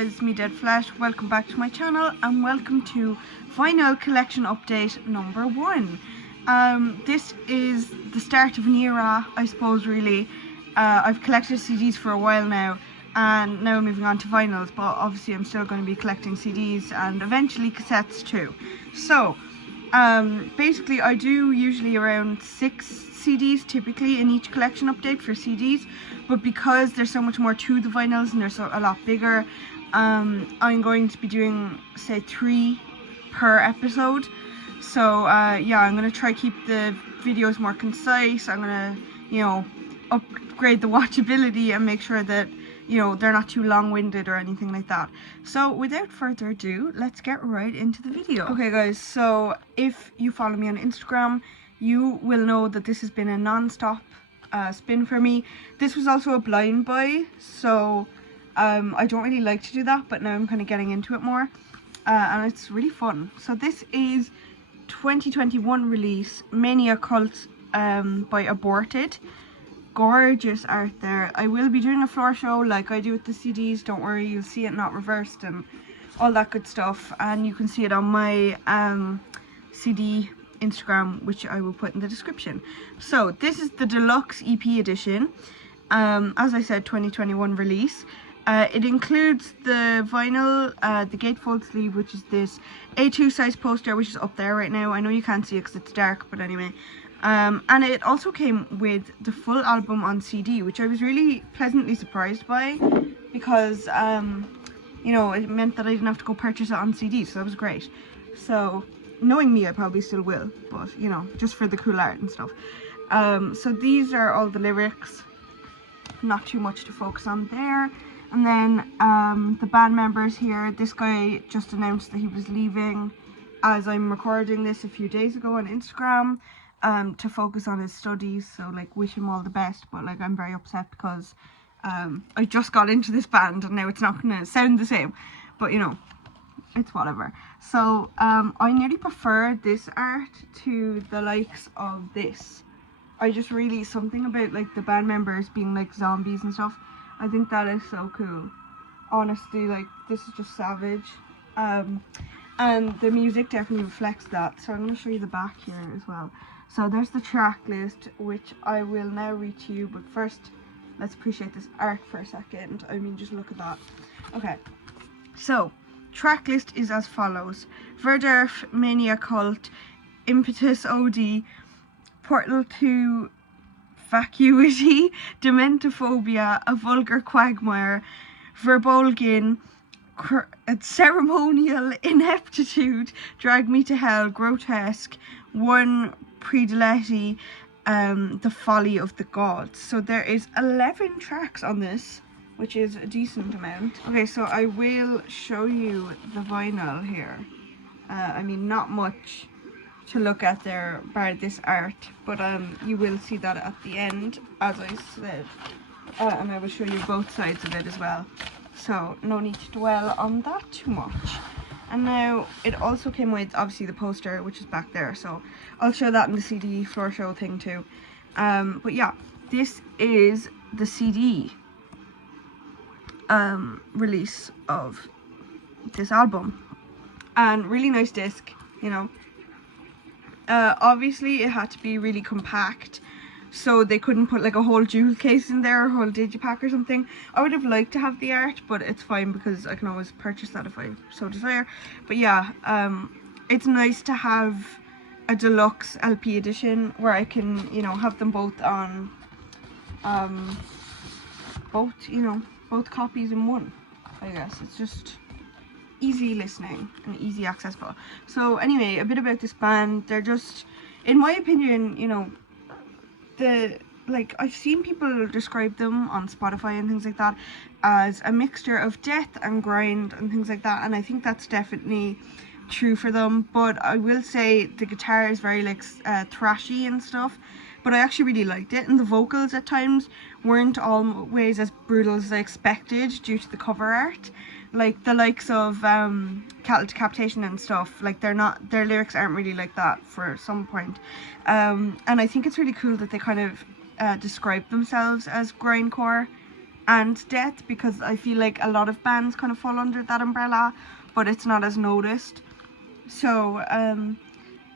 It's me, Dead Flash. Welcome back to my channel and welcome to vinyl collection update number 1. This is the start of an era, I suppose, really. I've collected CDs for a while now and now I'm moving on to vinyls, but obviously I'm still going to be collecting CDs and eventually cassettes too. So basically I do usually around 6 CDs typically in each collection update for CDs, but because there's so much more to the vinyls and they're a lot bigger, I'm going to be doing, say, 3 per episode. So yeah, I'm going to try keep the videos more concise. I'm going to, you know, upgrade the watchability and make sure that, you know, they're not too long-winded or anything like that. So without further ado, let's get right into the video. Okay guys, so if you follow me on Instagram, you will know that this has been a non-stop spin for me. This was also a blind buy, so I don't really like to do that, but now I'm kind of getting into it more, and it's really fun. So this is 2021 release, Maniacult by Aborted. Gorgeous art there. I will be doing a floor show like I do with the CDs, don't worry, you'll see it not reversed and all that good stuff, and you can see it on my CD Instagram, which I will put in the description. So this is the deluxe EP edition, as I said, 2021 release. It includes the vinyl, the gatefold sleeve, which is this A2 size poster, which is up there right now. I know you can't see it because it's dark, but anyway. And it also came with the full album on CD, which I was really pleasantly surprised by, because you know, it meant that I didn't have to go purchase it on CD, so that was great. So knowing me, I probably still will, but you know, just for the cool art and stuff. So these are all the lyrics, not too much to focus on there. And then the band members here. This guy just announced that he was leaving as I'm recording this a few days ago on Instagram, to focus on his studies, so like wish him all the best, but like I'm very upset because I just got into this band and now it's not gonna sound the same, but you know, it's whatever. So I nearly prefer this art to the likes of this. I just really, something about like the band members being like zombies and stuff, I think that is so cool. Honestly, like, this is just savage. And the music definitely reflects that. So I'm going to show you the back here as well. So there's the track list, which I will now read to you. But first, let's appreciate this art for a second. I mean, just look at that. Okay. So, track list is as follows. Verderf, Maniacult, Impetus OD, Portal to Vacuity, Dementophobia, A Vulgar Quagmire, Verbolgin, Ceremonial Ineptitude, Drag Me to Hell, Grotesque, One Predeletti, The Folly of the Gods. So there is 11 tracks on this, which is a decent amount. Okay, so I will show you the vinyl here. I mean, not much to look at there bar this art, but you will see that at the end, as I said, and I will show you both sides of it as well, so no need to dwell on that too much. And now it also came with obviously the poster, which is back there, so I'll show that in the CD floor show thing too. But yeah, this is the CD release of this album, and really nice disc, you know. Obviously it had to be really compact, so they couldn't put like a whole jewel case in there, or a whole digipack or something. I would have liked to have the art, but it's fine because I can always purchase that if I so desire. But yeah, it's nice to have a deluxe LP edition where I can, you know, have them both on both copies in one. I guess it's just easy listening and easy accessible. So anyway, a bit about this band. They're just, in my opinion, you know, I've seen people describe them on Spotify and things like that as a mixture of death and grind and things like that, and I think that's definitely true for them. But I will say the guitar is very like thrashy and stuff, but but I actually really liked it, and the vocals at times weren't always as brutal as I expected due to the cover art. Like the likes of Decapitation and stuff, like their lyrics aren't really like that for some point. And I think it's really cool that they kind of describe themselves as grindcore and death, because I feel like a lot of bands kind of fall under that umbrella, but it's not as noticed. So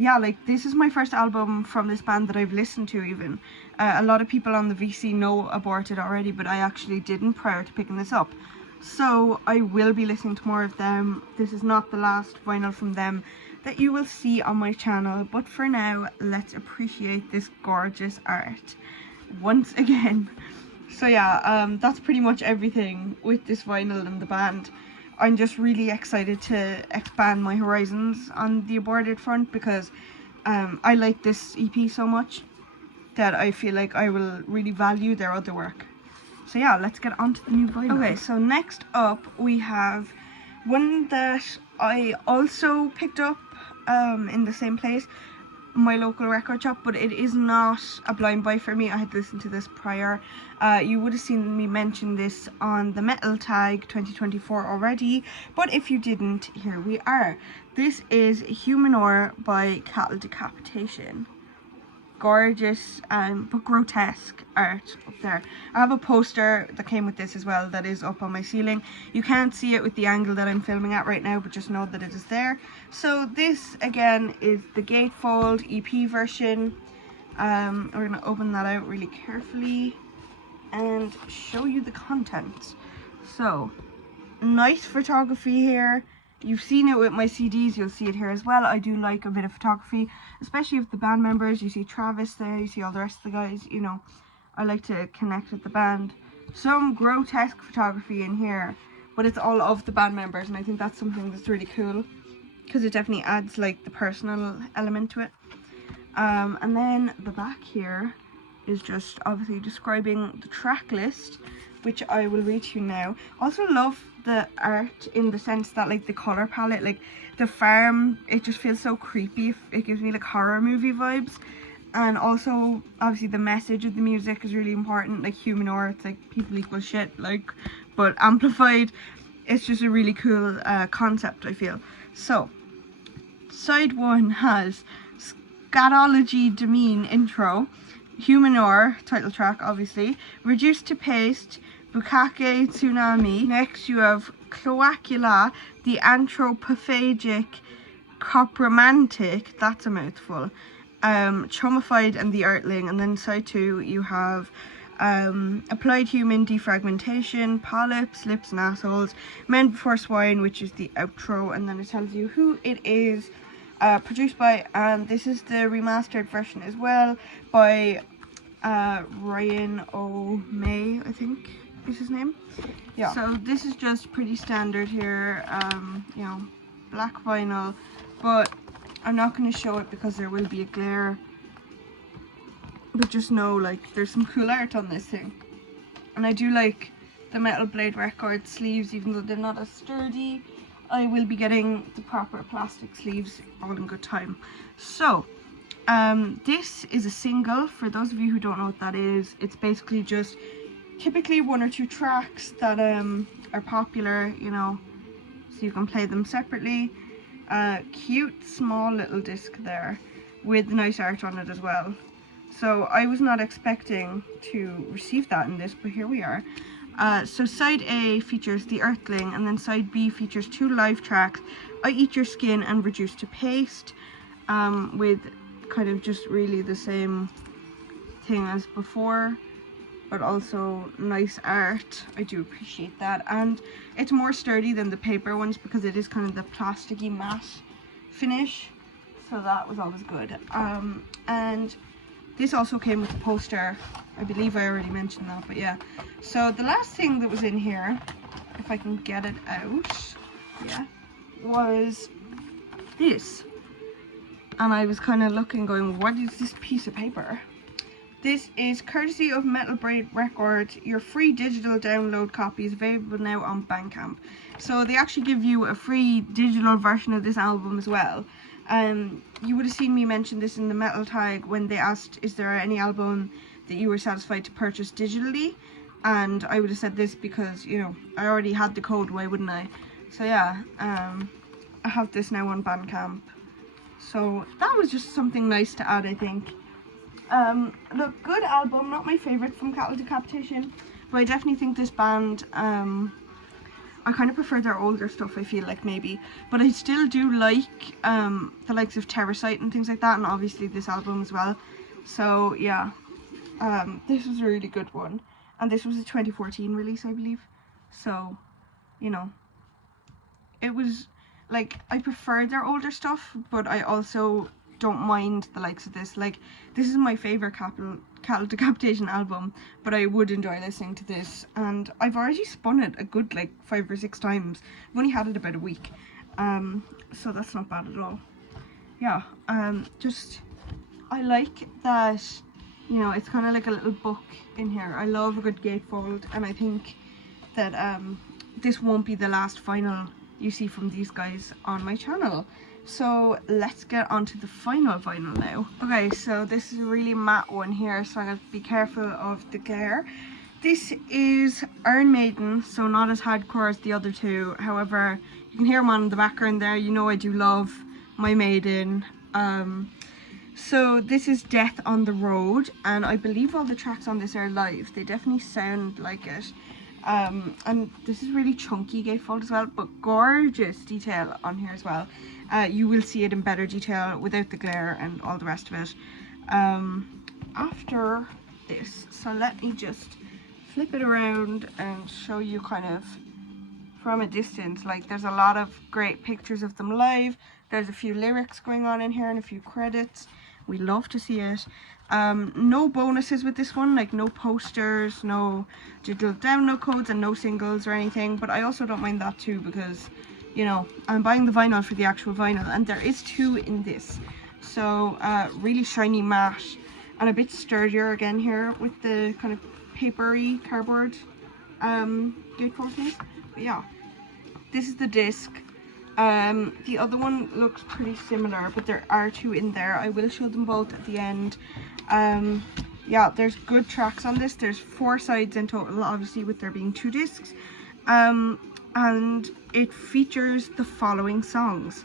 yeah, like this is my first album from this band that I've listened to even. A lot of people on the VC know Aborted already, but I actually didn't prior to picking this up. So I will be listening to more of them. This is not the last vinyl from them that you will see on my channel, but for now, let's appreciate this gorgeous art once again. So yeah, that's pretty much everything with this vinyl and the band. I'm just really excited to expand my horizons on the Aborted front, because I like this EP so much that I feel like I will really value their other work. So yeah, let's get on to the new vinyl. Okay, so next up we have one that I also picked up in the same place, my local record shop, but it is not a blind buy for me. I had listened to this prior. You would have seen me mention this on the Metal Tag 2024 already, but if you didn't, here we are. This is Humanure by Decapitation. Gorgeous but grotesque art up there. I have a poster that came with this as well that is up on my ceiling. You can't see it with the angle that I'm filming at right now, but just know that it is there. So this again is the gatefold EP version. We're gonna open that out really carefully and show you the contents. So nice photography here. You've seen it with my CDs, you'll see it here as well. I do like a bit of photography, especially with the band members. You see Travis there, you see all the rest of the guys, you know, I like to connect with the band. Some grotesque photography in here, but it's all of the band members, and I think that's something that's really cool, because it definitely adds like the personal element to it. And then the back here is just obviously describing the track list, which I will read to you now. Also love the art in the sense that like the color palette, like the farm, it just feels so creepy. It gives me like horror movie vibes. And also obviously the message of the music is really important, like Humanure, it's like people equal shit, like, but amplified. It's just a really cool concept, I feel. So side one has Scatology Demean intro, Humanure title track obviously, Reduced to Paste, Bukake Tsunami. Next you have Cloacula, the Anthropophagic Copromantic, that's a mouthful, Chromified and the Earthling. And then side two you have Applied Human Defragmentation, Polyps, Lips and Assholes, Men Before Swine, which is the outro, and then it tells you who it is produced by, and this is the remastered version as well by Ryan O'May, I think is his name. Yeah, so this is just pretty standard here, you know, black vinyl, but I'm not going to show it because there will be a glare, but just know like there's some cool art on this thing. And I do like the Metal Blade Records sleeves, even though they're not as sturdy. I will be getting the proper plastic sleeves all in good time. So this is a single. For those of you who don't know what that is, it's basically just typically one or two tracks that are popular, you know, so you can play them separately. Cute small little disc there with nice art on it as well. So I was not expecting to receive that in this, but here we are. So side A features The Earthling, and then side B features two live tracks, I Eat Your Skin and Reduced to Paste, with kind of just really the same thing as before, but also nice art. I do appreciate that, and it's more sturdy than the paper ones because it is kind of the plasticky matte finish, so that was always good. And this also came with a poster. I believe I already mentioned that, but yeah. So the last thing that was in here, if I can get it out, yeah, was this. And I was kind of looking, going, what is this piece of paper? This is courtesy of Metal Blade Records. Your free digital download copy is available now on Bandcamp. So they actually give you a free digital version of this album as well. You would have seen me mention this in the metal tag when they asked, is there any album that you were satisfied to purchase digitally? And I would have said this because, you know, I already had the code, why wouldn't I? So yeah, I have this now on Bandcamp. So that was just something nice to add, I think. Look, good album, not my favourite from Decapitation, but I definitely think this band, I kind of prefer their older stuff, I feel like, maybe. But I still do like the likes of Terrorsight and things like that, and obviously this album as well. So yeah, this was a really good one. And this was a 2014 release, I believe. So, you know, it was, like, I prefer their older stuff, but I also don't mind the likes of this. Like, this is my favourite Decapitation album, but I would enjoy listening to this. And I've already spun it a good, like, 5 or 6 times. I've only had it about a week. So that's not bad at all. Yeah, just, I like that, you know, it's kind of like a little book in here. I love a good gatefold, and I think that this won't be the last vinyl you see from these guys on my channel. So let's get on to the final vinyl now. Okay, so this is a really matte one here, so I'm going to be careful of the glare. This is Iron Maiden, so not as hardcore as the other two. However, you can hear them on in the background there. You know I do love my Maiden. So this is Death on the Road, and I believe all the tracks on this are live. They definitely sound like it. And this is really chunky gatefold as well, but gorgeous detail on here as well. You will see it in better detail without the glare and all the rest of it after this. So let me just flip it around and show you kind of from a distance. Like, there's a lot of great pictures of them live. There's a few lyrics going on in here and a few credits. We love to see it. No bonuses with this one, like no posters, no digital download codes, and no singles or anything. But I also don't mind that too, because, you know, I'm buying the vinyl for the actual vinyl, and there is 2 in this. So really shiny matte and a bit sturdier again here with the kind of papery cardboard gatefold piece. But yeah, this is the disc. The other one looks pretty similar, but there are 2 in there. I will show them both at the end. Yeah, there's good tracks on this. There's 4 sides in total, obviously, with there being 2 discs. And it features the following songs.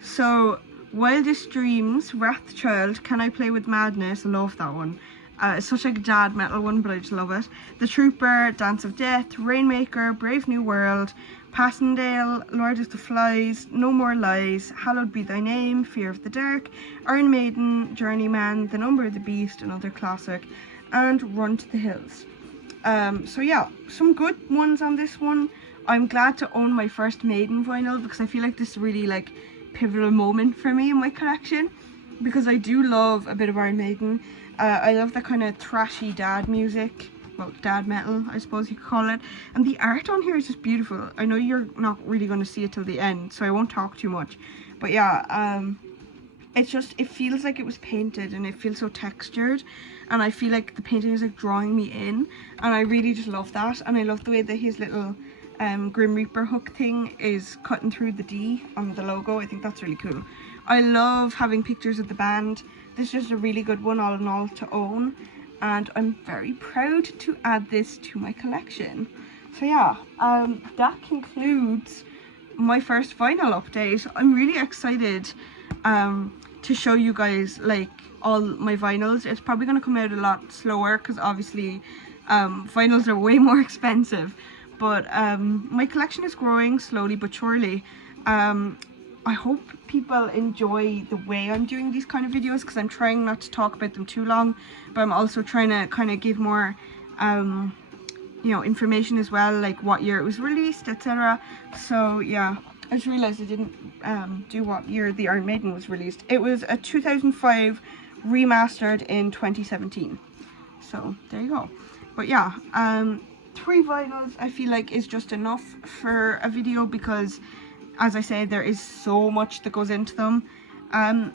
So, Wildest Dreams, Wrathchild, Can I Play With Madness? I love that one. It's such a dad metal one, but I just love it. The Trooper, Dance of Death, Rainmaker, Brave New World, Passendale, Lord of the Flies, No More Lies, Hallowed Be Thy Name, Fear of the Dark, Iron Maiden, Journeyman, The Number of the Beast, another classic, and Run to the Hills. So yeah, some good ones on this one. I'm glad to own my first Maiden vinyl, because I feel like this is really like pivotal moment for me in my collection, because I do love a bit of Iron Maiden. I love that kind of thrashy dad music, well, dad metal, I suppose you could call it. And the art on here is just beautiful. I know you're not really going to see it till the end, so I won't talk too much. But yeah, it's just, it feels like it was painted, and it feels so textured. And I feel like the painting is like drawing me in, and I really just love that. And I love the way that his little Grim Reaper hook thing is cutting through the D on the logo. I think that's really cool. I love having pictures of the band. This is just a really good one all in all to own, and I'm very proud to add this to my collection. So yeah, that concludes my first vinyl update. I'm really excited to show you guys like all my vinyls. It's probably going to come out a lot slower, because obviously vinyls are way more expensive, but my collection is growing slowly but surely. I hope people enjoy the way I'm doing these kind of videos, because I'm trying not to talk about them too long, but I'm also trying to kind of give more you know, information as well, like what year it was released, etc. So yeah, I just realized I didn't do what year the Iron Maiden was released. It was a 2005 remastered in 2017. So there you go. But yeah, 3 vinyls I feel like is just enough for a video, because as I say, there is so much that goes into them.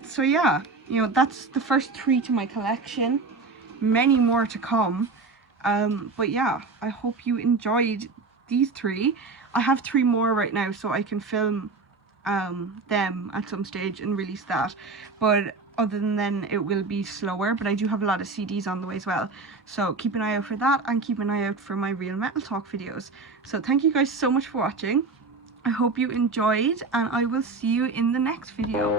So yeah, you know, that's the first 3 to my collection. Many more to come. But yeah, I hope you enjoyed these 3. I have 3 more right now, so I can film them at some stage and release that. But other than then, it will be slower. But I do have a lot of CDs on the way as well, so keep an eye out for that, and keep an eye out for my Real Metal Talk videos. So thank you guys so much for watching. I hope you enjoyed, and I will see you in the next video.